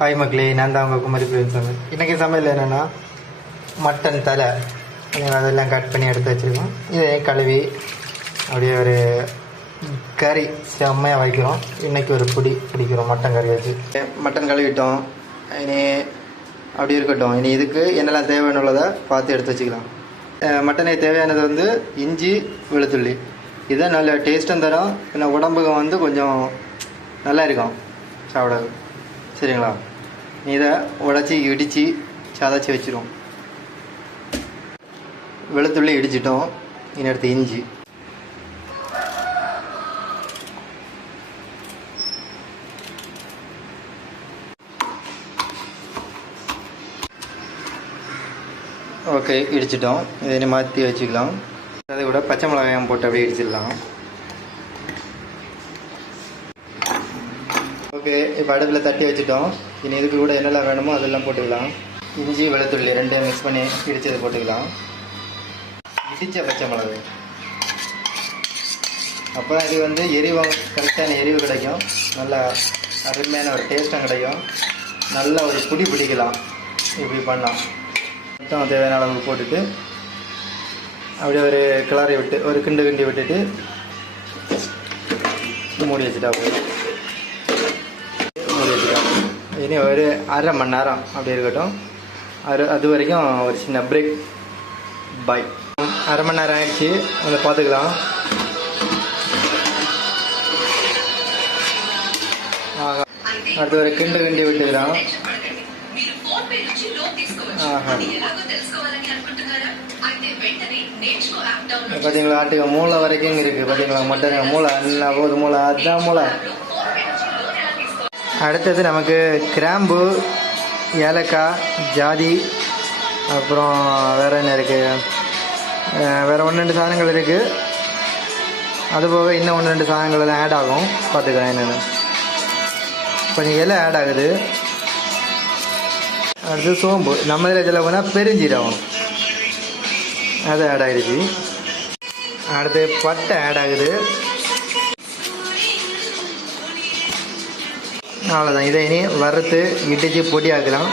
Hi மக்களே, நான் தான் உங்கள் குமரி பேசுகிறேன். இன்றைக்கி சமையல் என்னென்னா மட்டன் தலை அதெல்லாம் கட் பண்ணி எடுத்து வச்சுருக்கோம். இதை கழுவி அப்படியே ஒரு கறி செம்மையாக வைக்கிறோம். இன்றைக்கி ஒரு பிடிக்கிறோம் மட்டன் கறி வச்சு. மட்டன் கழுவிட்டோம். இனி அப்படி இருக்கட்டும். இனி இதுக்கு என்னெல்லாம் தேவையானுள்ளதை பார்த்து எடுத்து வச்சுக்கலாம். மட்டனுக்கு தேவையானது வந்து இஞ்சி, வெளுத்துள்ளி. இதை நல்ல டேஸ்ட்டும் தரும். பின்ன உடம்புக்கு கொஞ்சம் நல்லா இருக்கும் சாப்பிட. சரிங்களா? இதை உடச்சி இடித்து சதைச்சி வச்சிடும். வெளுத்துள்ளி இடிச்சிட்டோம். இனி அடுத்து இஞ்சி. ஓகே, இடிச்சிட்டோம். இதை மாற்றி வச்சுக்கலாம். அதை கூட பச்சை மிளகாயம் போட்டு அப்படியே இடிச்சிடலாம். ஓகே, இப்போ அடுப்பில் தட்டி வச்சுட்டோம். இனி இதுக்கு கூட என்னெல்லாம் வேணுமோ அதெல்லாம் போட்டுக்கலாம். இஞ்சி, வெளுத்துள்ளி ரெண்டையும் மிக்ஸ் பண்ணி இடிச்சதை போட்டுக்கலாம். இடித்த பச்சை மிளகாய். அப்போ இது எரிவு, கரெக்டான எரிவு கிடைக்கும். நல்லா அருமையான ஒரு டேஸ்ட்டும் கிடைக்கும். நல்லா ஒரு பிடிக்கலாம். இப்படி பண்ணலாம். மொத்தம் தேவையான அளவு போட்டுட்டு அப்படியே ஒரு கிளறி விட்டு ஒரு கிண்டி விட்டுட்டு மூடி வச்சுட்டா போதும். மூடி வச்சுட்டா இனி ஒரு அரை மணி நேரம் அப்படி இருக்கட்டும். அது வரைக்கும் ஒரு சின்ன பிரேக். பாய். அரை மணி நேரம் ஆகிடுச்சு. அதை பார்த்துக்கலாம். அடுத்து ஒரு கிண்டி விட்டுக்கலாம். பார்த்தீங்களா, ஆட்டுக்கு மூளை வரைக்கும் இருக்குது. பார்த்தீங்களா, மட்டன் மூளை நல்லா போகுது. மூளை அதுதான் மூளை. அடுத்தது நமக்கு கிராம்பு, ஏலக்காய், ஜாதி, அப்புறம் வேறு என்ன இருக்குது, வேறு 1-2 சாதனங்கள் இருக்குது. அதுபோக இன்னும் 1-2 சாதனங்கள் எல்லாம் ஆட் ஆகும். பார்த்துக்கலாம் என்னென்னு. கொஞ்சம் இலை ஆட் ஆகுது. அடுத்து சோம்பு. நம்ம இதில் சொல்ல போனால் பெருஞ்சீரகம் அது ஆட் ஆகிடுச்சு. அடுத்து பட்டை ஆட் ஆகுது. அவ்வளோதான். இதை இனி வறுத்து இடித்து பொடி ஆக்கலாம்.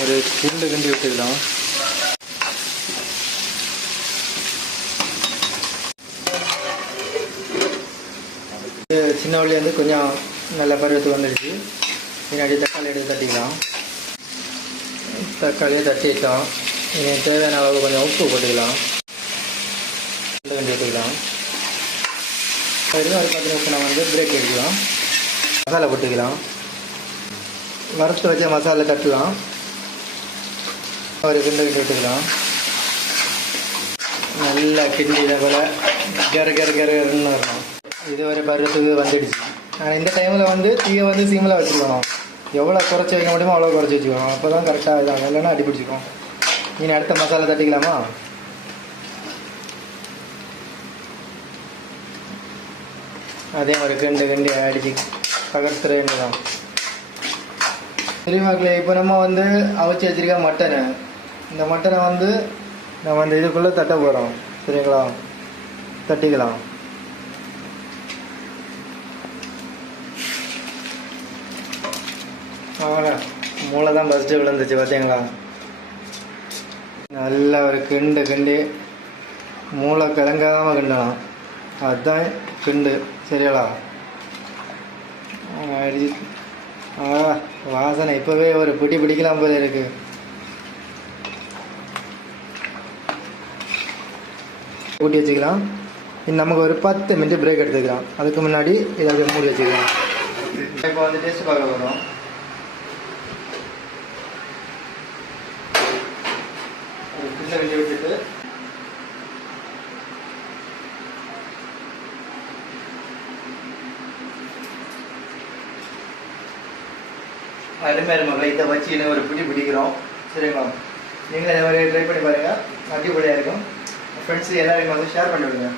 ஒரு கிண்டி விட்டுக்கலாம். சின்ன உள்ளி கொஞ்சம் நல்ல பருவத்துக்கு வந்துடுச்சு. பின்னாடி தக்காளி எடுத்து தட்டிக்கலாம். தக்காளியை தட்டிட்டோம். இனி தேவையான அளவு கொஞ்சம் உப்பு போட்டுக்கலாம். கிண்டி விட்டுக்கலாம். ஒரு 10 நிமிஷம் நம்ம பிரேக் எடுக்கலாம். மசாலா போட்டுக்கலாம். வறுத்து வச்ச மசாலா தட்டலாம். ஒரு கிண்டி விட்டுக்கலாம். நல்லா கிண்டி இதை போல் கருன்னு வரணும். இது ஒரு பருவத்துக்கு வந்துடுச்சு. ஆனால் இந்த டைமில் தீயை சீமில் வச்சுக்கணும். எவ்வளோ குறைச்சி வைக்க முடியுமோ அவ்வளோ குறைச்சி வச்சுக்கணும். அப்போ தான் கரெக்டாக இதாகும். இல்லைன்னா அடி பிடிச்சிக்கும். இனி அடுத்த மசாலா தட்டிக்கலாமா? அதே மாதிரி கிண்டி அடிச்சு பகர்த்துற தான். சரி மக்களே, இப்போ நம்ம அவிச்சு வச்சிருக்க மட்டனை, இந்த மட்டனை நம்ம இதுக்குள்ளே தட்ட போகிறோம். சரிங்களா? தட்டிக்கலாம். மூளை தான் ஃபஸ்ட்டு விழுந்துச்சு. பார்த்தீங்களா? நல்லா ஒரு கிண்டி மூளை கலங்காமல் கிண்டலாம். அதுதான் கிண்டு. சரியாளா? வாசனை இப்போவே ஒரு பிடிக்கலாம் போல இருக்கு. ஊட்டி வச்சுக்கலாம். இன்னும் நமக்கு ஒரு 10 மினிட் பிரேக் எடுத்துக்கலாம். அதுக்கு முன்னாடி ஏதாவது மூடி வச்சுக்கலாம். இப்போ டேஸ்ட் பார்க்க போகிறோம். வெளியே விட்டுட்டு அருமையாக மக்களை இதை வச்சு இன்னும் ஒரு பிடிக்கிறோம். சரிங்களா? நீங்கள் அதே மாதிரி ட்ரை பண்ணி பாருங்கள். அடிப்படையாக இருக்கும். ஃப்ரெண்ட்ஸு எல்லாரையும் ஷேர் பண்ணி விடுங்க.